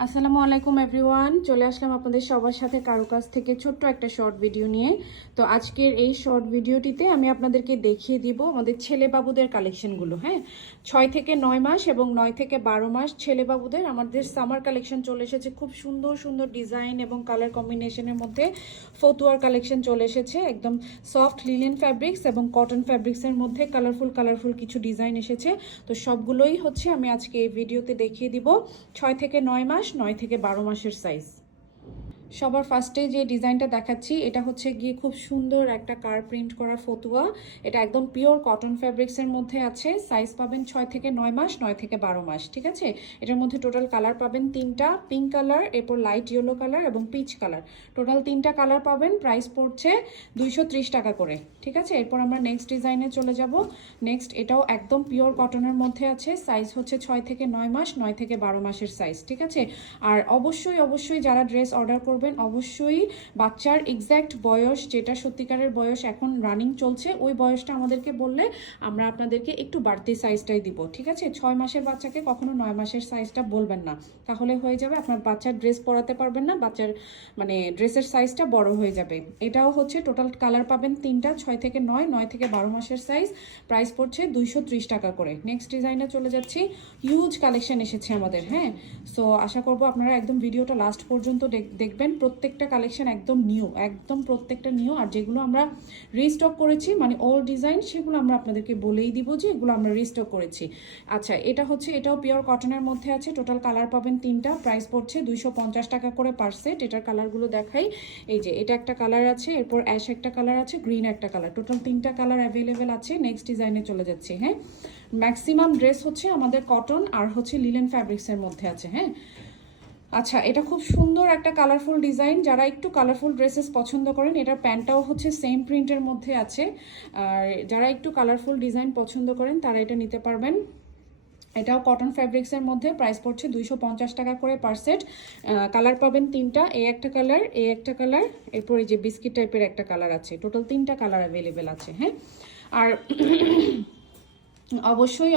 আসসালামু আলাইকুম এভরিওয়ান, চলে আসলাম আপনাদের সবার সাথে কারো কাছ থেকে ছোট্ট একটা শর্ট ভিডিও নিয়ে। তো আজকের এই শর্ট ভিডিওটিতে আমি আপনাদেরকে দেখিয়ে দিব আমাদের ছেলে বাবুদের কালেকশনগুলো। হ্যাঁ, 6 থেকে 9 মাস এবং 9 থেকে 12 মাস ছেলে বাবুদের আমাদের সামার কালেকশন চলে এসেছে। খুব সুন্দর সুন্দর ডিজাইন এবং কালার কম্বিনেশনের মধ্যে ফতুয়ার কালেকশন চলে এসেছে। একদম সফট লিনেন ফ্যাব্রিক্স এবং কটন ফ্যাব্রিক্সের মধ্যে কালারফুল কিছু ডিজাইন এসেছে। তো সবগুলোই হচ্ছে আমি আজকে এই ভিডিওতে দেখিয়ে দিব 6 থেকে 9 মাস, 9 থেকে 12 মাসের সাইজ। সবার ফার্স্টে যে ডিজাইনটা দেখাচ্ছি এটা হচ্ছে গিয়ে খুব সুন্দর একটা কার প্রিন্ট করা ফতুয়া। এটা একদম পিওর কটন ফ্যাব্রিক্সের মধ্যে আছে। সাইজ পাবেন 6 থেকে 9 মাস, 9 থেকে 12 মাস। ঠিক আছে, এটার মধ্যে টোটাল কালার পাবেন 3টা, পিঙ্ক কালার, এরপর লাইট ইয়েলো কালার এবং পিচ কালার। টোটাল 3টা কালার পাবেন। প্রাইস পড়ছে 230 টাকা করে। ঠিক আছে, এরপর আমরা নেক্সট ডিজাইনে চলে যাব। নেক্সট এটাও একদম পিওর কটনের মধ্যে আছে। সাইজ হচ্ছে 6 থেকে 9 মাস, 9 থেকে 12 মাসের সাইজ। ঠিক আছে, আর অবশ্যই যারা ড্রেস অর্ডার করবেন অবশ্যই বাচ্চার এক্স্যাক্ট বয়স, যেটা সত্যিকারের বয়স এখন রানিং চলছে, ওই বয়সটা আমাদেরকে বললে আমরা আপনাদেরকে একটু বাড়তি সাইজটাই দিব। ঠিক আছে, 6 মাসের বাচ্চাকে কখনো 9 মাসের সাইজটা বলবেন না, তাহলে হয়ে যাবে আপনার বাচ্চার ড্রেস পরাতে পারবেন না, বাচ্চার মানে ড্রেসের সাইজটা বড় হয়ে যাবে। এটাও হচ্ছে টোটাল কালার পাবেন 3টা, 6 থেকে 9, 9 থেকে 12 মাসের সাইজ। প্রাইস পড়ছে 230 টাকা করে। নেক্সট ডিজাইনে চলে যাচ্ছি। হিউজ কালেকশন এসেছে আমাদের। হ্যাঁ, সো আশা করবো আপনারা একদম ভিডিওটা লাস্ট পর্যন্ত দেখবেন। প্রত্যেকটা কালেকশন একদম নিউ, একদম প্রত্যেকটা নিউ। আর যেগুলো আমরা রিস্টক করেছি মানে ওল্ড ডিজাইন, সেগুলো আমরা আপনাদেরকে বলেই দিব যে এগুলো আমরা রিস্টক করেছি। আচ্ছা, এটা হচ্ছে এটাও পিওর কটনের মধ্যে আছে। টোটাল কালার পাবেন 3টা। প্রাইস পড়ছে 250 টাকা করে পার সেট। এটার কালারগুলো দেখাই। এই যে এটা একটা কালার আছে, এরপর অ্যাশ একটা কালার আছে, গ্রিন একটা কালার। টোটাল 3টা কালার অ্যাভেলেবেল আছে। নেক্সট ডিজাইনে চলে যাচ্ছি। হ্যাঁ, ম্যাক্সিমাম ড্রেস হচ্ছে আমাদের কটন আর হচ্ছে লিনেন ফ্যাব্রিক্সের মধ্যে আছে। হ্যাঁ, আচ্ছা, এটা খুব সুন্দর একটা কালারফুল ডিজাইন। যারা একটু কালারফুল ড্রেসেস পছন্দ করেন, এটার প্যান্টটাও হচ্ছে সেম প্রিন্টের মধ্যে আছে। আর যারা একটু কালারফুল ডিজাইন পছন্দ করেন তারা এটা নিতে পারবেন। এটাও কটন ফ্যাব্রিক্সের মধ্যে। প্রাইস পড়ছে 250 টাকা করে পার সেট। কালার পাবেন 3টা, এই একটা কালার, এই একটা কালার, এরপর এই যে বিস্কিট টাইপের একটা কালার আছে। টোটাল 3টা কালার অ্যাভেলেবেল আছে। হ্যাঁ, আর অবশ্যই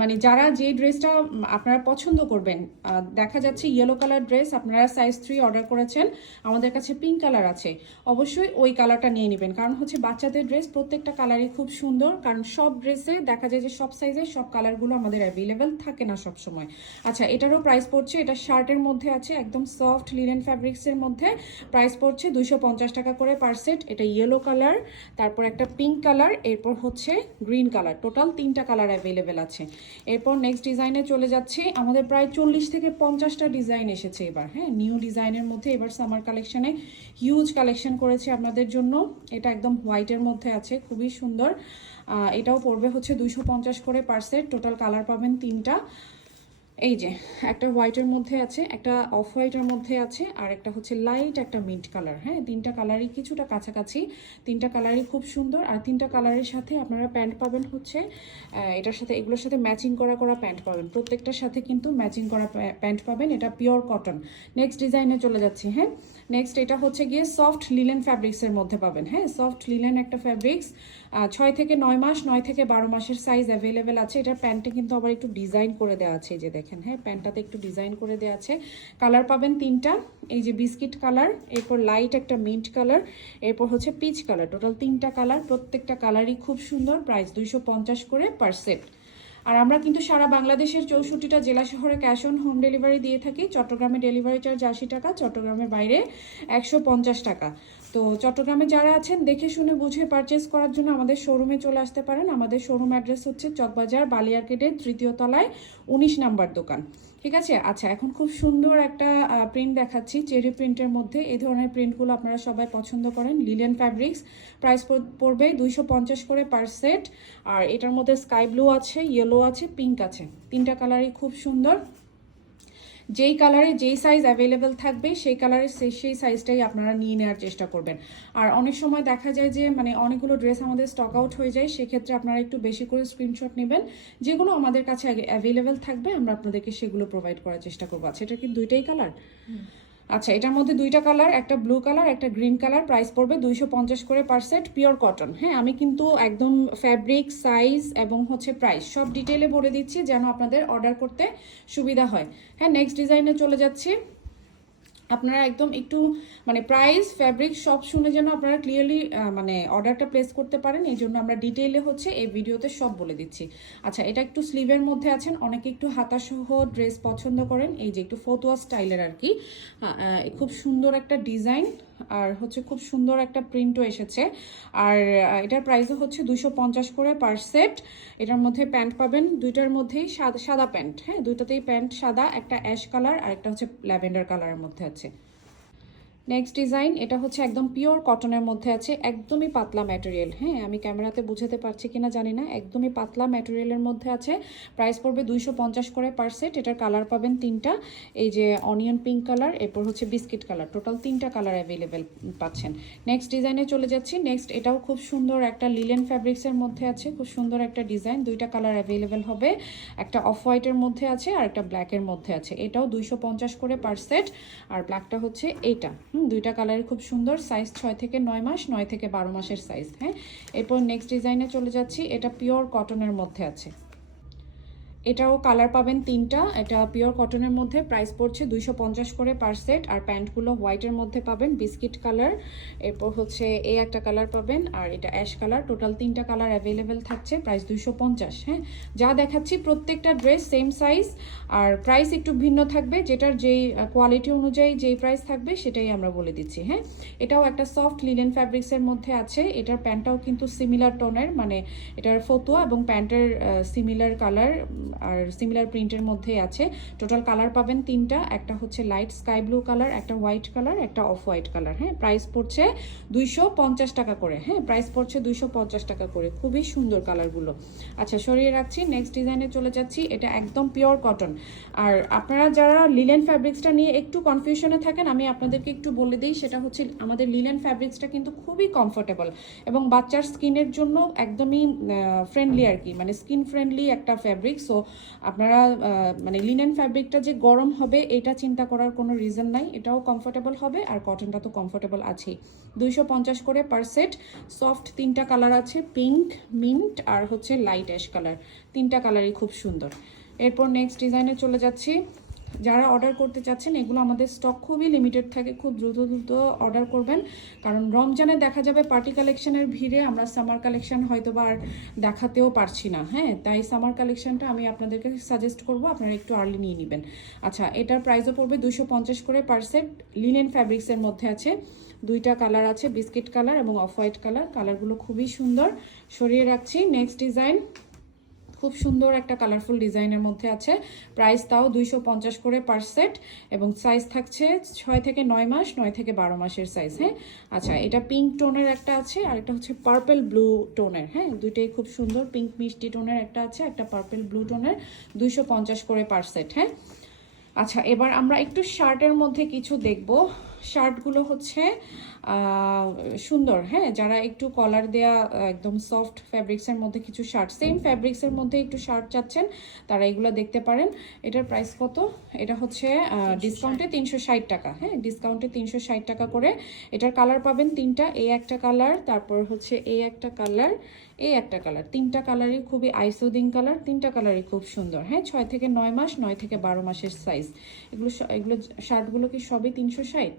মানে যারা যে ড্রেসটা আপনারা পছন্দ করবেন, দেখা যাচ্ছে ইয়েলো কালার ড্রেস আপনারা সাইজ 3 অর্ডার করেছেন, আমাদের কাছে পিঙ্ক কালার আছে, অবশ্যই ওই কালারটা নিয়ে নেবেন। কারণ হচ্ছে বাচ্চাদের ড্রেস প্রত্যেকটা কালারই খুব সুন্দর। কারণ সব ড্রেসে দেখা যায় যে সব সাইজের সব কালারগুলো আমাদের অ্যাভেলেবেল থাকে না সব সময়। আচ্ছা, এটারও প্রাইস পড়ছে, এটা শার্টের মধ্যে আছে, একদম সফট লিনেন ফ্যাব্রিক্সের মধ্যে। প্রাইস পড়ছে 250 টাকা করে পার সেট। এটা ইয়েলো কালার, তারপর একটা পিঙ্ক কালার, এরপর হচ্ছে গ্রিন কালার। টোটাল 3টা কালার অ্যাভেলেবেল আছে। এরপর নেক্সট ডিজাইনে চলে যাচ্ছে। আমাদের প্রায় 40 থেকে 50টা ডিজাইন এসেছে এবার। হ্যাঁ, নিউ ডিজাইনের মধ্যে এবার সামার কালেকশনে হিউজ কালেকশন করেছে আপনাদের জন্য। এটা একদম হোয়াইটের মধ্যে আছে, খুবই সুন্দর। এটাও পড়বে হচ্ছে 250 করে পার সেট। টোটাল কালার পাবেন 3টা। এই যে একটা হোয়াইটের মধ্যে আছে, একটা অফ হোয়াইটের মধ্যে আছে, আর একটা হচ্ছে লাইট একটা মিন্ট কালার। হ্যাঁ, 3টা কালারই কিছুটা কাছাকাছি। 3টা কালারই খুব সুন্দর। আর 3টা কালারের সাথে আপনারা প্যান্ট পাবেন হচ্ছে এটার সাথে, এগুলোর সাথে ম্যাচিং করা প্যান্ট পাবেন। প্রত্যেকটার সাথে কিন্তু ম্যাচিং করা প্যান্ট পাবেন। এটা পিওর কটন। নেক্সট ডিজাইনে চলে যাচ্ছি। হ্যাঁ, নেক্সট এটা হচ্ছে গিয়ে সফট লিলেন ফ্যাব্রিক্সের মধ্যে পাবেন। হ্যাঁ, সফট লিলেন একটা ফ্যাব্রিক্স। 6 থেকে 9 মাস, 9 থেকে 12 মাসের সাইজ অ্যাভেলেবেল আছে। এটার প্যান্টে কিন্তু আবার একটু ডিজাইন করে দেওয়া আছে, যে দেখেন। হ্যাঁ, প্যান্টটাতে একটু ডিজাইন করে দেওয়া আছে। কালার পাবেন 3টা। এই যে বিস্কিট কালার, এরপর লাইট একটা মিন্ট কালার, এরপর হচ্ছে পিচ কালার। টোটাল 3টা কালার, প্রত্যেকটা কালারই খুব সুন্দর। প্রাইস 250 করে পার সেট। আর আমরা কিন্তু সারা বাংলাদেশের 64টা জেলা শহরে ক্যাশ অন হোম ডেলিভারি দিয়ে থাকি। চট্টগ্রামে ডেলিভারি চার্জ 80 টাকা, চট্টগ্রামের বাইরে 150 টাকা। তো চট্টগ্রামে যারা আছেন দেখে শুনে বুঝে পারচেস করার জন্য আমাদের শোরুমে চলে আসতে পারেন। আমাদের শোরুম অ্যাড্রেস হচ্ছে চকবাজার বালিয়ারকেটের 3য় তলায় 19 নাম্বার দোকান। ঠিক আছে। আচ্ছা, এখন খুব সুন্দর একটা প্রিন্ট দেখাচ্ছি, চেরি প্রিন্টের মধ্যে। এই ধরনের প্রিন্টগুলো আপনারা সবাই পছন্দ করেন। Linen fabrics. প্রাইস পড়বে 250 করে পার সেট। আর এটার মধ্যে স্কাই ব্লু আছে, ইয়েলো আছে, পিঙ্ক আছে। 3টা কালারই খুব সুন্দর। যেই কালারে যেই সাইজ অ্যাভেলেবেল থাকবে সেই কালারের সেই সাইজটাই আপনারা নিয়ে নেওয়ার চেষ্টা করবেন। আর অনেক সময় দেখা যায় যে মানে অনেকগুলো ড্রেস আমাদের স্টক আউট হয়ে যায়, সেক্ষেত্রে আপনারা একটু বেশি করে স্ক্রিনশট নেবেন। যেগুলো আমাদের কাছে অ্যাভেলেবেল থাকবে আমরা আপনাদেরকে সেগুলো প্রোভাইড করার চেষ্টা করবো। আচ্ছা, এটা কি দুইটাই কালার? আচ্ছা, এটার মধ্যে দুইটা কালার, একটা ব্লু কালার একটা গ্রিন কালার, প্রাইস পড়বে 250 করে পার সেট, পিওর কটন। হ্যাঁ, আমি কিন্তু একদম ফ্যাব্রিক, সাইজ এবং হচ্ছে প্রাইস সব ডিটেলে বলে দিচ্ছি যেন আপনাদের অর্ডার করতে সুবিধা হয়। হ্যাঁ, নেক্সট ডিজাইনে চলে যাচ্ছি। আপনারা একদম একটু মানে প্রাইস, ফ্যাব্রিক সব শুনে যেন আপনারা ক্লিয়ারলি মানে অর্ডারটা প্লেস করতে পারেন, এই জন্য আমরা ডিটেইলে হচ্ছে এই ভিডিওতে সব বলে দিচ্ছি। আচ্ছা, এটা একটু স্লিভের মধ্যে আছেন, অনেকে একটু হাতাসহ ড্রেস পছন্দ করেন, এই যে একটু ফতুয়া স্টাইলের আর কি। খুব সুন্দর একটা ডিজাইন আর হচ্ছে খুব সুন্দর একটা প্রিন্টও এসেছে। আর এটার প্রাইসও হচ্ছে 250 করে পার সেট। এটার মধ্যে প্যান্ট পাবেন দুইটার মধ্যেই সাদা প্যান্ট। হ্যাঁ, দুইটাতেই প্যান্ট সাদা, একটা অ্যাশ কালার আর একটা হচ্ছে ল্যাভেন্ডার কালারের মধ্যে আছে। নেক্সট ডিজাইন, এটা হচ্ছে একদম পিওর কটনের মধ্যে আছে, একদমই পাতলা ম্যাটেরিয়াল। হ্যাঁ, আমি ক্যামেরাতে বুঝাতে পারছি কিনা জানি না, একদমই পাতলা ম্যাটেরিয়ালের মধ্যে আছে। প্রাইস পড়বে 250 করে পার সেট। এটার কালার পাবেন তিনটা, এই যে অনিয়ন পিঙ্ক কালার, এরপর হচ্ছে বিস্কিট কালার, টোটাল তিনটা কালার অ্যাভেলেবেল পাচ্ছেন। নেক্সট ডিজাইনে চলে যাচ্ছি। নেক্সট এটাও খুব সুন্দর একটা লিলেন ফ্যাব্রিক্সের মধ্যে আছে, খুব সুন্দর একটা ডিজাইন, দুইটা কালার অ্যাভেলেবেল হবে, একটা অফ হোয়াইটের মধ্যে আছে আর একটা ব্ল্যাকের মধ্যে আছে। এটাও 250 করে পার সেট। আর ব্ল্যাকটা হচ্ছে এইটা। দুইটা কালার খুব সুন্দর, সাইজ 6 থেকে 9 মাস, 9 থেকে 12 মাসের সাইজ। হ্যাঁ, এরপর নেক্সট ডিজাইনে চলে যাচ্ছি। এটা পিওর কটনের মধ্যে আছে, এটাও কালার পাবেন তিনটা, এটা পিওর কটনের মধ্যে, প্রাইস পড়ছে 250 করে পার সেট। আর প্যান্টগুলো হোয়াইটের মধ্যে পাবেন, বিস্কিট কালার, এরপর হচ্ছে এই একটা কালার পাবেন আর এটা অ্যাশ কালার, টোটাল তিনটা কালার অ্যাভেলেবেল থাকছে, প্রাইস 250। হ্যাঁ, যা দেখাচ্ছি প্রত্যেকটা ড্রেস সেম সাইজ আর প্রাইস একটু ভিন্ন থাকবে, যেটার যেই কোয়ালিটি অনুযায়ী যেই প্রাইস থাকবে সেটাই আমরা বলে দিচ্ছি। হ্যাঁ, এটাও একটা সফট লিনেন ফ্যাব্রিক্সের মধ্যে আছে, এটার প্যান্টটাও কিন্তু সিমিলার টোনের, মানে এটার ফতুয়া এবং প্যান্টের সিমিলার কালার আর সিমিলার প্রিন্টের মধ্যে আছে। টোটাল কালার পাবেন তিনটা, একটা হচ্ছে লাইট স্কাই ব্লু কালার, একটা হোয়াইট কালার, একটা অফ হোয়াইট কালার। হ্যাঁ, প্রাইস পড়ছে 250 টাকা করে। হ্যাঁ, প্রাইস পড়ছে 250 টাকা করে, খুবই সুন্দর কালারগুলো। আচ্ছা, সরিয়ে রাখছি, নেক্সট ডিজাইনে চলে যাচ্ছি। এটা একদম পিওর কটন। আর আপনারা যারা লিলেন ফ্যাব্রিক্সটা নিয়ে একটু কনফিউশনে থাকেন, আমি আপনাদেরকে একটু বলে দিই, সেটা হচ্ছে আমাদের লিলেন ফ্যাব্রিক্সটা কিন্তু খুবই কমফোর্টেবল এবং বাচ্চার স্কিনের জন্য একদমই ফ্রেন্ডলি আর কি, মানে স্কিন ফ্রেন্ডলি একটা ফ্যাব্রিক। সো আপনারা মানে লিনেন ফ্যাব্রিকটা যে গরম হবে এটা চিন্তা করার কোনো রিজন নাই, এটাও কমফোর্টেবল হবে আর কটনটা তো কমফোর্টেবল আছেই। 250 করে পার সেট। সফট তিনটা কালার আছে, পিঙ্ক, মিন্ট আর হচ্ছে লাইট অ্যাশ কালার, তিনটা কালারই খুব সুন্দর। এরপর নেক্সট ডিজাইনে চলে যাচ্ছি। যারা অর্ডার করতে চাচ্ছেন, এগুলো আমাদের স্টক খুবই লিমিটেড থাকে, খুব দ্রুত দ্রুত অর্ডার করবেন, কারণ রমজানে দেখা যাবে পার্টি কালেকশনের ভিড়ে আমরা সামার কালেকশন হয়তো বা আর দেখাতেও পারছি না। হ্যাঁ, তাই সামার কালেকশনটা আমি আপনাদেরকে সাজেস্ট করব আপনারা একটু আর্লি নিয়ে নেবেন। আচ্ছা, এটার প্রাইসও পড়বে 250 করে পার সেট, লিনেন ফ্যাব্রিক্সের মধ্যে আছে, দুইটা কালার আছে, বিস্কিট কালার এবং অফ হোয়াইট কালার, কালারগুলো খুবই সুন্দর। সরিয়ে রাখছি। নেক্সট ডিজাইন, খুব সুন্দর একটা কালারফুল ডিজাইনের মধ্যে আছে, প্রাইস তাও 250 করে পার সেট এবং সাইজ থাকছে 6 থেকে 9 মাস, 9 থেকে 12 মাসের সাইজ। হ্যাঁ, আচ্ছা, এটা পিঙ্ক টোনের একটা আছে আর একটা হচ্ছে পার্পল ব্লু টোনের। হ্যাঁ, দুইটাই খুব সুন্দর, পিঙ্ক মিষ্টি টোনের একটা আছে, একটা পার্পল ব্লু টোনের, 250 করে পার সেট। হ্যাঁ, আচ্ছা, এবার আমরা একটু শার্টের মধ্যে কিছু দেখব। শার্টগুলো হচ্ছে সুন্দর। হ্যাঁ, যারা একটু কলার দেয়া একদম সফট ফ্যাব্রিক্সের মধ্যে কিছু শার্ট, সেম ফ্যাব্রিক্সের মধ্যে একটু শার্ট চাচ্ছেন, তারা এগুলো দেখতে পারেন। এটার প্রাইস কত? এটা হচ্ছে ডিসকাউন্টে 360 টাকা। হ্যাঁ, ডিসকাউন্টে 360 টাকা করে। এটার কালার পাবেন তিনটা, এই একটা কালার, তারপর হচ্ছে এই একটা কালার, এই একটা কালার, তিনটা কালারই খুবই আইসোদিং কালার, তিনটা কালারই খুব সুন্দর। হ্যাঁ, 6 থেকে 9 মাস, 9 থেকে 12 মাসের সাইজ। এগুলো শার্টগুলো কি সবই 360?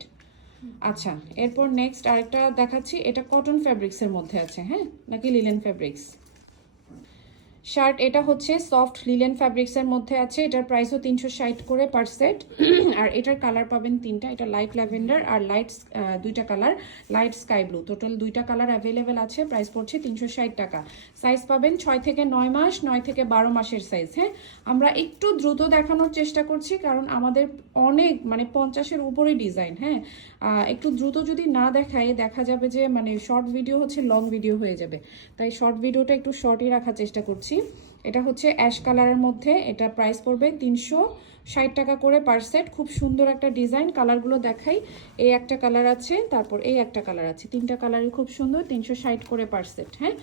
আচ্ছা, এরপর নেক্সট আরেকটা দেখাচ্ছি, এটা কটন ফ্যাব্রিক্সের মধ্যে আছে। হ্যাঁ, নাকি লিলেন ফ্যাব্রিক্স শার্ট? এটা হচ্ছে সফট লিলেন ফ্যাব্রিক্সের মধ্যে আছে, এটার প্রাইসও 360 করে পার সেট। আর এটার কালার পাবেন তিনটা, এটা লাইট ল্যাভেন্ডার আর লাইট, দুইটা colour light sky blue, total দুইটা কালার অ্যাভেলেবেল আছে, প্রাইস পড়ছে 360 টাকা। সাইজ পাবেন 6 থেকে 9 মাস, 9 থেকে 12 মাসের সাইজ। হ্যাঁ, আমরা একটু দ্রুত দেখানোর চেষ্টা করছি কারণ আমাদের অনেক মানে 50-এর উপরে ডিজাইন। হ্যাঁ, একটু দ্রুত যদি না দেখাই দেখা যাবে যে মানে শর্ট ভিডিও হচ্ছে লং ভিডিও হয়ে যাবে, তাই শর্ট ভিডিওটা একটু শর্টই রাখার চেষ্টা করছি। এটা হচ্ছে অ্যাশ কালারের মধ্যে, এটা প্রাইস পড়বে 360 টাকা করে পার সেট। খুব সুন্দর একটা ডিজাইন, কালারগুলো দেখাই, এই একটা কালার আছে, তারপর এই একটা কালার আছে, তিনটা কালারই খুব সুন্দর, 360 করে পার সেট। হ্যাঁ,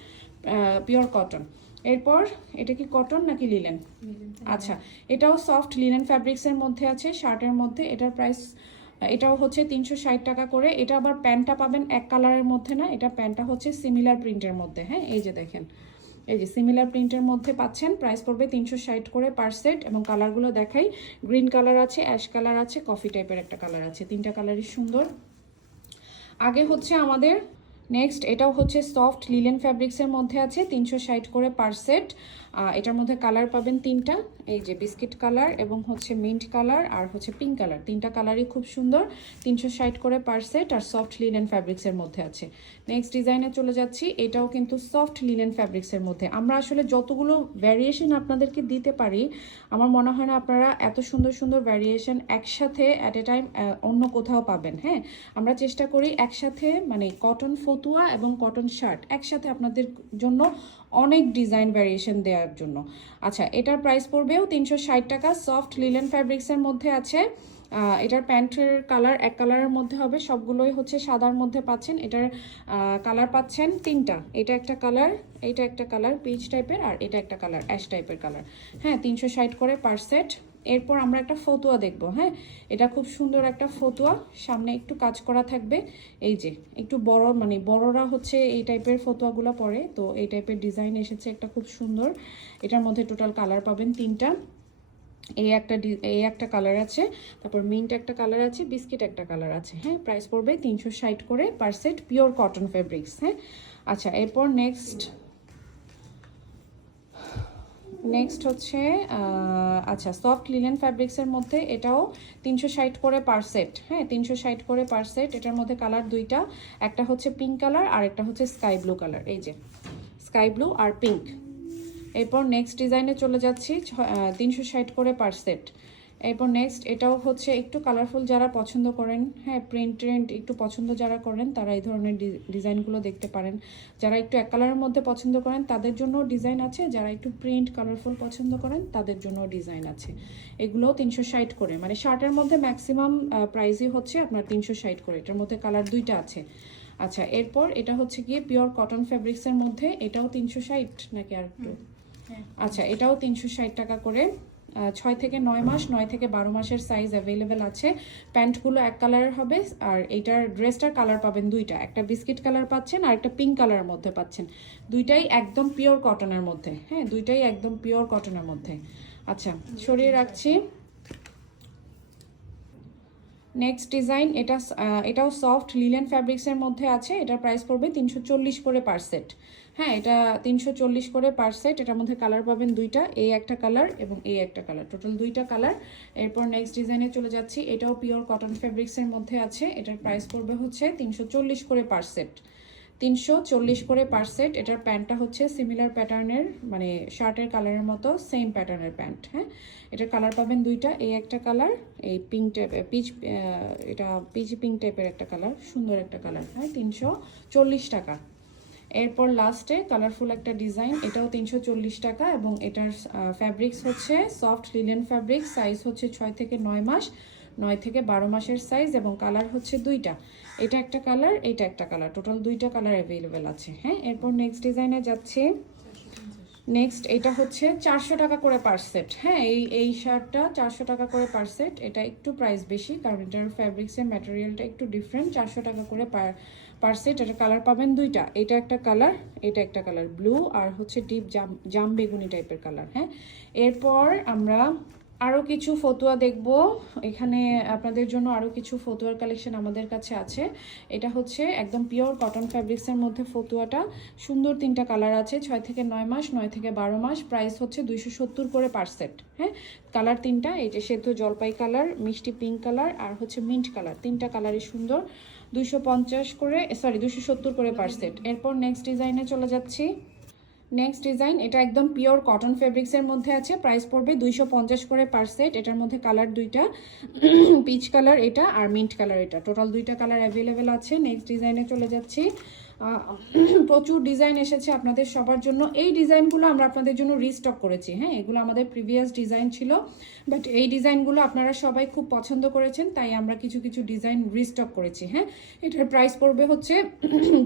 পিওর কটন। এরপর এটা কি কটন নাকি লিলেন? আচ্ছা, এটাও সফট লিনেন ফ্যাব্রিক্সের মধ্যে আছে, শার্টের মধ্যে। এটার প্রাইস এটাও হচ্ছে 360 টাকা করে। এটা আবার প্যান্টটা পাবেন এক কালারের মধ্যে না, এটা প্যান্টটা হচ্ছে সিমিলার প্রিন্টের মধ্যে। হ্যাঁ, এই যে দেখেন, এই যে সিমিলার প্রিন্টের মধ্যে পাচ্ছেন। প্রাইস পড়বে 360 করে পার সেট। এবং কালারগুলো দেখাই, গ্রিন কালার আছে, অ্যাশ কালার আছে, কফি টাইপের একটা কালার আছে, তিনটা কালারই সুন্দর। আগে হচ্ছে আমাদের নেক্সট, এটাও হচ্ছে সফট লিলেন ফ্যাব্রিক্সের মধ্যে আছে, 360 করে পার সেট। এটার মধ্যে কালার পাবেন তিনটা, এই যে বিস্কিট কালার এবং হচ্ছে মিন্ট কালার আর হচ্ছে পিঙ্ক কালার, তিনটা কালারই খুব সুন্দর। 360 করে পার সেট আর সফট লিলেন ফ্যাব্রিক্সের মধ্যে আছে। নেক্সট ডিজাইনে চলে যাচ্ছি, এটাও কিন্তু সফট লিলেন ফ্যাব্রিক্সের মধ্যে। আমরা আসলে যতগুলো ভ্যারিয়েশন আপনাদেরকে দিতে পারি, আমার মনে হয় না আপনারা এত সুন্দর সুন্দর ভ্যারিয়েশন একসাথে অ্যাট এ টাইম অন্য কোথাও পাবেন। হ্যাঁ, আমরা চেষ্টা করি একসাথে মানে কটন ফতুয়া এবং কটন শার্ট একসাথে আপনাদের জন্য অনেক ডিজাইন ভ্যারিয়েশন দেওয়ার জন্য। আচ্ছা, এটার প্রাইস পড়বেও 360 টাকা, সফট লিলেন ফ্যাব্রিক্সের মধ্যে আছে। এটার প্যান্টের কালার এক কালারের মধ্যে হবে, সবগুলোই হচ্ছে সাদার মধ্যে পাচ্ছেন। এটার কালার পাচ্ছেন তিনটা, এটা একটা কালার, এইটা একটা কালার পিচ টাইপের, আর এটা একটা কালার অ্যাশ টাইপের কালার। হ্যাঁ, 360 করে পার সেট। এরপর আমরা একটা ফতুয়া দেখব। হ্যাঁ, এটা খুব সুন্দর একটা ফতুয়া, সামনে একটু কাজ করা থাকবে। এই যে একটু বড় মানে বড়রা হচ্ছে এই টাইপের ফতুয়াগুলো পরে, তো এই টাইপের ডিজাইন এসেছে একটা খুব সুন্দর। এটার মধ্যে টোটাল কালার পাবেন তিনটা, এই একটা কালার আছে, তারপর মিন্ট একটা কালার আছে, বিস্কিট একটা কালার আছে। হ্যাঁ, প্রাইস পড়বে 360 করে পার সেট, পিওর কটন ফেব্রিক্স। হ্যাঁ, আচ্ছা, এরপর নেক্সট হচ্ছে আচ্ছা সফট লিনেন ফ্যাব্রিক্সের মধ্যে, এটাও 360 করে পার সেট। হ্যাঁ, 360 করে পার সেট। এটার মধ্যে কালার দুইটা, একটা হচ্ছে পিঙ্ক কালার আর একটা হচ্ছে স্কাই ব্লু কালার, এই যে স্কাই ব্লু আর পিঙ্ক। এরপর নেক্সট ডিজাইনে চলে যাচ্ছি, 360 করে পার সেট। এরপর নেক্সট, এটাও হচ্ছে একটু কালারফুল যারা পছন্দ করেন, হ্যাঁ প্রিন্ট একটু পছন্দ যারা করেন তারা এই ধরনের ডিজাইনগুলো দেখতে পারেন। যারা একটু এক কালারের মধ্যে পছন্দ করেন তাদের জন্য ডিজাইন আছে, যারা একটু প্রিন্ট কালারফুল পছন্দ করেন তাদের জন্য ডিজাইন আছে। এগুলোও 360 করে, মানে শার্টের মধ্যে ম্যাক্সিমাম প্রাইসই হচ্ছে আপনার 360 করে। এটার মধ্যে কালার দুইটা আছে। আচ্ছা, এরপর এটা হচ্ছে গিয়ে পিওর কটন ফ্যাব্রিক্সের মধ্যে, এটাও 360 নাকি আর একটু? আচ্ছা, এটাও 360 টাকা করে। 6 থেকে 9 মাস, 9 থেকে 12 মাসের সাইজ অ্যাভেলেবেল আছে। প্যান্টগুলো এক কালারের হবে, আর এইটার ড্রেসটার কালার পাবেন দুইটা, একটা বিস্কিট কালার পাচ্ছেন আর একটা পিঙ্ক কালারের মধ্যে পাচ্ছেন। দুইটাই একদম পিওর কটনের মধ্যে। হ্যাঁ, দুইটাই একদম পিওর কটনের মধ্যে। আচ্ছা, সরিয়ে রাখছি। নেক্সট ডিজাইন, এটাও সফট লিলেন ফ্যাব্রিক্সের মধ্যে আছে। এটার প্রাইস পড়বে 340 করে পার সেট। হ্যাঁ, এটা 340 করে পার সেট। এটার মধ্যে কালার পাবেন দুইটা, এই একটা কালার এবং এই একটা কালার, টোটাল দুইটা কালার। এরপর নেক্সট ডিজাইনে চলে যাচ্ছি, এটাও পিওর কটন ফ্যাব্রিক্সের মধ্যে আছে। এটার প্রাইস পড়বে হচ্ছে 340 করে পার সেট। 340 করে পার সেট। এটার প্যান্টটা হচ্ছে সিমিলার প্যাটার্নের, মানে শার্টের কালারের মতো সেম প্যাটার্নের প্যান্ট। হ্যাঁ, এটার কালার পাবেন দুইটা, এই একটা কালার, এই পিঙ্ক টাইপের এটা পিচ পিঙ্ক টাইপের একটা কালার, সুন্দর একটা কালার। হ্যাঁ, 340 টাকা। এরপর লাস্টে কালারফুল একটা ডিজাইন, এটাও 340 টাকা এবং এটার ফ্যাব্রিক্স হচ্ছে সফট লিলেন ফ্যাব্রিক্স। সাইজ হচ্ছে 6 থেকে 9 মাস, 9 থেকে 12 মাসের সাইজ এবং কালার হচ্ছে দুইটা, এটা একটা কালার, এটা একটা কালার, টোটাল দুইটা কালার অ্যাভেলেবেল আছে। হ্যাঁ, এরপর নেক্সট ডিজাইনে যাচ্ছে। নেক্সট, এটা হচ্ছে 400 টাকা করে পার সেট। হ্যাঁ, এই শার্টটা 400 টাকা করে পার সেট। এটা একটু প্রাইস বেশি কারণ এটার ফ্যাব্রিক্সের ম্যাটেরিয়ালটা একটু ডিফারেন্ট। 400 টাকা করে পার সেট। এটার কালার পাবেন দুইটা, এটা একটা কালার, এটা একটা কালার, ব্লু আর হচ্ছে ডিপ জাম বেগুনি টাইপের কালার। হ্যাঁ, এরপর আমরা আরও কিছু ফতুয়া দেখব। এখানে আপনাদের জন্য আরও কিছু ফতুয়ার কালেকশন আমাদের কাছে আছে। এটা হচ্ছে একদম পিওর কটন ফ্যাব্রিক্সের মধ্যে ফতুয়াটা, সুন্দর তিনটা কালার আছে, 6 থেকে 9 মাস, 9 থেকে 12 মাস। প্রাইস হচ্ছে 270 করে পার সেট। হ্যাঁ, কালার তিনটা, এই যে সেদ্ধ জলপাই কালার, মিষ্টি পিঙ্ক কালার আর হচ্ছে মিন্ট কালার, তিনটা কালারই সুন্দর। 270 করে পার সেট। এরপর নেক্সট ডিজাইনে চলে যাচ্ছি। নেক্সট ডিজাইন, এটা একদম পিওর কটন ফেব্রিক্সের মধ্যে আছে। প্রাইস পড়বে 250 করে পার সেট। এটার মধ্যে কালার দুইটা, পিচ কালার এটা আর মিন্ট কালার এটা, টোটাল দুইটা কালার অ্যাভেলেবেল আছে। নেক্সট ডিজাইনে চলে যাচ্ছি। প্রচুর ডিজাইন এসেছে আপনাদের সবার জন্য। এই ডিজাইনগুলো আমরা আপনাদের জন্য রিস্টক করেছি। হ্যাঁ, এগুলো আমাদের প্রিভিয়াস ডিজাইন ছিল, বাট এই ডিজাইনগুলো আপনারা সবাই খুব পছন্দ করেছেন, তাই আমরা কিছু কিছু ডিজাইন রিস্টক করেছি। হ্যাঁ, এটার প্রাইস পড়বে হচ্ছে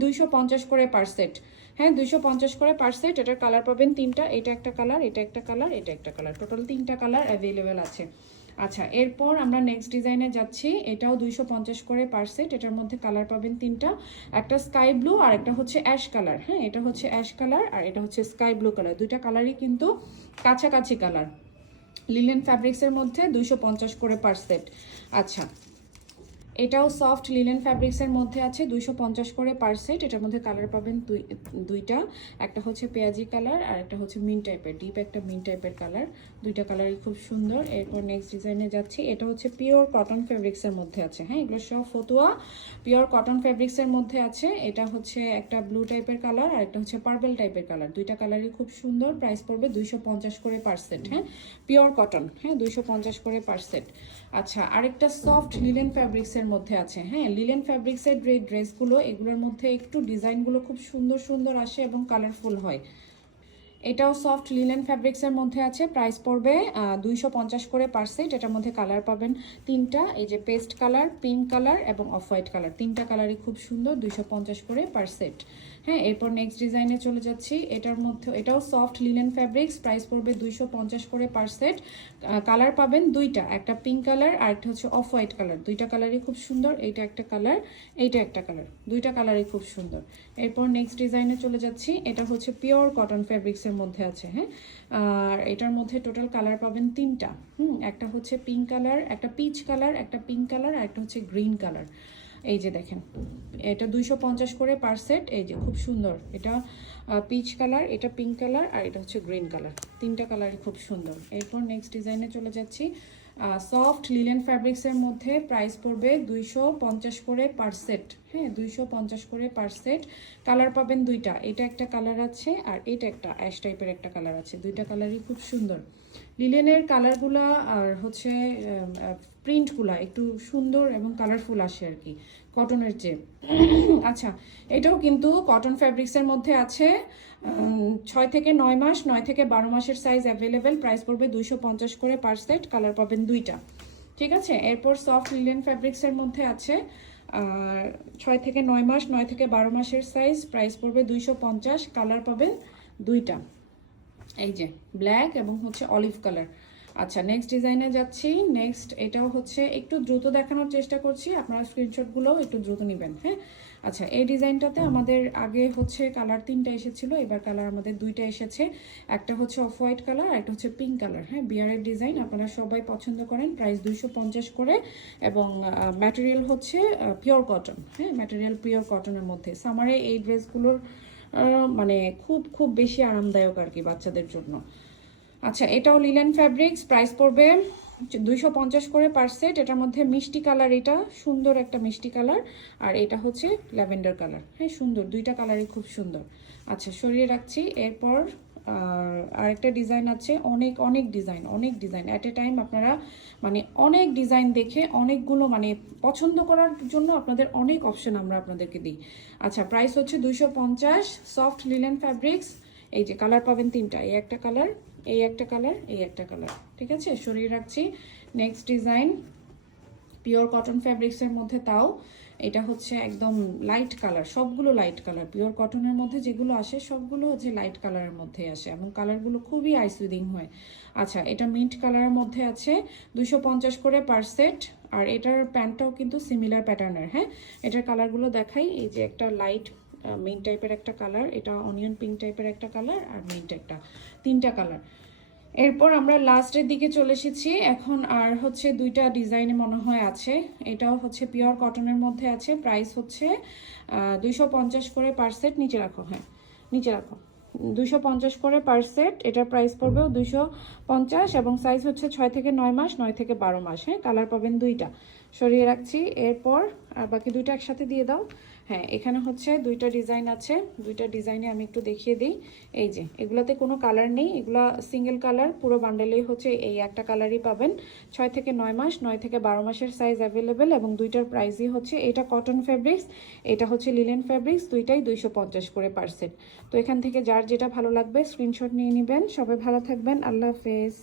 250 করে পার সেট। হ্যাঁ, 250 করে পার সেট। এটার কালার পাবেন তিনটা, এটা একটা কালার, এটা একটা কালার, এটা একটা কালার, টোটাল তিনটা কালার অ্যাভেলেবেল আছে। আচ্ছা, এরপর আমরা নেক্সট ডিজাইনে যাচ্ছি। এটাও 250 করে পার সেট। এটার মধ্যে কালার পাবেন তিনটা, একটা স্কাই ব্লু আর একটা হচ্ছে অ্যাশ কালার। হ্যাঁ, এটা হচ্ছে অ্যাশ কালার আর এটা হচ্ছে স্কাই ব্লু কালার। দুইটা কালারই কিন্তু কাছাকাছি কালার। লিলেন ফ্যাব্রিক্সের মধ্যে 250 করে পার সেট। আচ্ছা, এটাও সফট লিলেন ফ্যাব্রিক্সের মধ্যে আছে, 250 করে পার সেট। এটার মধ্যে কালার পাবেন দুইটা, একটা হচ্ছে পেঁয়াজি কালার আর একটা হচ্ছে মিন টাইপের, ডিপ একটা মিন টাইপের কালার। দুইটা কালারই খুব সুন্দর। এরপর নেক্সট ডিজাইনে যাচ্ছি। এটা হচ্ছে পিওর কটন ফ্যাব্রিক্সের মধ্যে আছে। হ্যাঁ, এগুলো সব ফতুয়া পিওর কটন ফ্যাব্রিক্সের মধ্যে আছে। এটা হচ্ছে একটা ব্লু টাইপের কালার আর একটা হচ্ছে পার্পল টাইপের কালার। দুইটা কালারই খুব সুন্দর। প্রাইস পড়বে 250 করে পার সেট। হ্যাঁ, পিওর কটন। হ্যাঁ, 250 করে পার সেট। আচ্ছা, আরেকটা সফট লিলেন ফ্যাব্রিক্সের মধ্যে আছে। হ্যাঁ, লিলেন ফ্যাব্রিক্সের ড্রেসগুলো, এগুলোর মধ্যে একটু ডিজাইনগুলো খুব সুন্দর সুন্দর আসে এবং কালারফুল হয়। এটাও সফট লিলেন ফ্যাব্রিক্সের মধ্যে আছে। প্রাইস পড়বে 250 করে পার সেট। এটার মধ্যে কালার পাবেন তিনটা, এই যে পেস্ট কালার, পিঙ্ক কালার এবং অফ হোয়াইট কালার। তিনটা কালারই খুব সুন্দর। 250 করে পার সেট। হ্যাঁ, এরপর নেক্সট ডিজাইনে চলে যাচ্ছি। এটার মধ্যে, এটাও সফট লিলেন ফ্যাব্রিক্স। প্রাইস পড়বে 250 করে পার সেট। কালার পাবেন দুইটা, একটা পিঙ্ক কালার আর একটা হচ্ছে অফ হোয়াইট কালার। দুইটা কালারই খুব সুন্দর। এইটা একটা কালার, এইটা একটা কালার। দুইটা কালারই খুব সুন্দর। এরপর নেক্সট ডিজাইনে চলে যাচ্ছি। এটা হচ্ছে পিওর কটন ফ্যাব্রিক্সের মধ্যে আছে। হ্যাঁ, আর এটার মধ্যে টোটাল কালার পাবেন তিনটা। একটা হচ্ছে পিঙ্ক কালার, একটা পিচ কালার, একটা পিঙ্ক কালার আর একটা হচ্ছে গ্রিন কালার। এই যে দেখেন, এটা 250 করে পার সেট। এই যে খুব সুন্দর, এটা পিচ কালার, এটা পিঙ্ক কালার আর এটা হচ্ছে গ্রিন কালার। তিনটা কালারই খুব সুন্দর। এরপর নেক্সট ডিজাইনে চলে যাচ্ছি। সফট লিলেন ফ্যাব্রিক্সের মধ্যে প্রাইস পড়বে 250 করে পার সেট। হ্যাঁ, 250 করে পার সেট। কালার পাবেন দুইটা, এটা একটা কালার আছে আর এটা একটা অ্যাশ টাইপের একটা কালার আছে। দুইটা কালারই খুব সুন্দর। লিলেনের কালারগুলা আর হচ্ছে প্রিন্টগুলা একটু সুন্দর এবং কালারফুল আসে আর কি, কটনের চেয়ে। আচ্ছা, এটাও কিন্তু কটন ফ্যাব্রিক্সের মধ্যে আছে। 6 থেকে 9 মাস, 9 থেকে 12 মাসের সাইজ অ্যাভেলেবেল। প্রাইস পড়বে 250 করে পার সেট। কালার পাবেন দুইটা। ঠিক আছে, এরপর সফট লিলেন ফ্যাব্রিক্সের মধ্যে আছে 6 থেকে 9 মাস, 9 থেকে 12 মাসের সাইজ। প্রাইস পড়বে 250। কালার পাবেন দুইটা, এই যে ব্ল্যাক এবং হচ্ছে অলিভ কালার। আচ্ছা, নেক্সট ডিজাইনে যাচ্ছি। নেক্সট এটাও হচ্ছে একটু দ্রুত দেখানোর চেষ্টা করছি, আপনারা স্ক্রিনশটগুলোও একটু দ্রুত নেবেন। হ্যাঁ, আচ্ছা, এই ডিজাইনটাতে আমাদের আগে হচ্ছে কালার তিনটা এসেছিল, এবার কালার আমাদের দুইটা এসেছে। একটা হচ্ছে অফ হোয়াইট কালার আর একটা হচ্ছে পিঙ্ক কালার। হ্যাঁ, বিয়ারের ডিজাইন আপনারা সবাই পছন্দ করেন। প্রাইস 250 করে এবং ম্যাটেরিয়াল হচ্ছে পিওর কটন। হ্যাঁ, ম্যাটেরিয়াল পিওর কটনের মধ্যে। সামারে এই ড্রেসগুলোর মানে খুব খুব বেশি আরামদায়ক আর কি বাচ্চাদের জন্য। আচ্ছা, এটাও লিলেন ফ্যাব্রিক্স। প্রাইস পড়বে 250 করে পার সেট। এটার মধ্যে মিষ্টি কালার, এটা সুন্দর একটা মিষ্টি কালার আর এটা হচ্ছে ল্যাভেন্ডার কালার। হ্যাঁ, সুন্দর, দুইটা কালারই খুব সুন্দর। আচ্ছা, সরিয়ে রাখছি। এরপর আরেকটা ডিজাইন আছে। অনেক অনেক ডিজাইন, অনেক ডিজাইন অ্যাট এ টাইম আপনারা মানে অনেক ডিজাইন দেখে অনেকগুলো মানে পছন্দ করার জন্য আপনাদের অনেক অপশন আমরা আপনাদেরকে দিই। আচ্ছা, প্রাইস হচ্ছে 250। Soft linen fabrics. এই যে কালার পাবেন তিনটা, এই একটা কালার, এই একটা কালার, এই একটা কালার। ঠিক আছে, সরিয়ে রাখছি। নেক্সট ডিজাইন পিওর কটন ফ্যাব্রিক্সের মধ্যে, তাও এটা হচ্ছে একদম লাইট কালার, সবগুলো লাইট কালার। পিওর কটনের মধ্যে যেগুলো আসে সবগুলো হচ্ছে লাইট কালারের মধ্যে আসে এবং কালারগুলো খুবই আইসুইদিং হয়। আচ্ছা, এটা মিন্ট কালারের মধ্যে আছে, 250 করে পার সেট। আর এটার প্যান্টটাও কিন্তু সিমিলার প্যাটার্নের। হ্যাঁ, এটার কালারগুলো দেখাই। এই যে একটা লাইট মিন্ট টাইপের একটা কালার, এটা অনিয়ন পিঙ্ক টাইপের একটা কালার আর মিন্ট একটা, তিনটা কালার। এরপর আমরা লাস্টের দিকে চলে এসেছি এখন। আর হচ্ছে দুইটা ডিজাইনে মনে হয় আছে। এটাও হচ্ছে পিওর কটনের মধ্যে আছে। প্রাইস হচ্ছে 250 করে পার সেট। নিচে রাখো, হ্যাঁ নিচে রাখো। 250 করে পার সেট। এটার প্রাইস পড়বেও 250 এবং সাইজ হচ্ছে 6 থেকে 9 মাস, 9 থেকে 12 মাস। হ্যাঁ, কালার পাবেন দুইটা। সরিয়ে রাখছি। এরপর আর বাকি দুইটা একসাথে দিয়ে দাও। হ্যাঁ, এখানে হচ্ছে দুইটা ডিজাইন আছে। দুইটা ডিজাইনে আমি একটু দেখিয়ে দিই। এই যে এগুলাতে কোনো কালার নেই, এগুলা সিঙ্গেল কালার। পুরো বান্ডেলেই হচ্ছে এই একটা কালারই পাবেন। 6 থেকে 9 মাস, 9 থেকে 12 মাসের সাইজ অ্যাভেলেবেল এবং দুইটার প্রাইসই হচ্ছে, এটা কটন ফ্যাব্রিক্স, এটা হচ্ছে লিলেন ফ্যাব্রিক্স। দুইটাই 250 করে পার সেট। তো এখান থেকে যার যেটা ভালো লাগবে স্ক্রিনশট নিয়ে নেবেন। সবাই ভালো থাকবেন। আল্লাহ হাফেজ।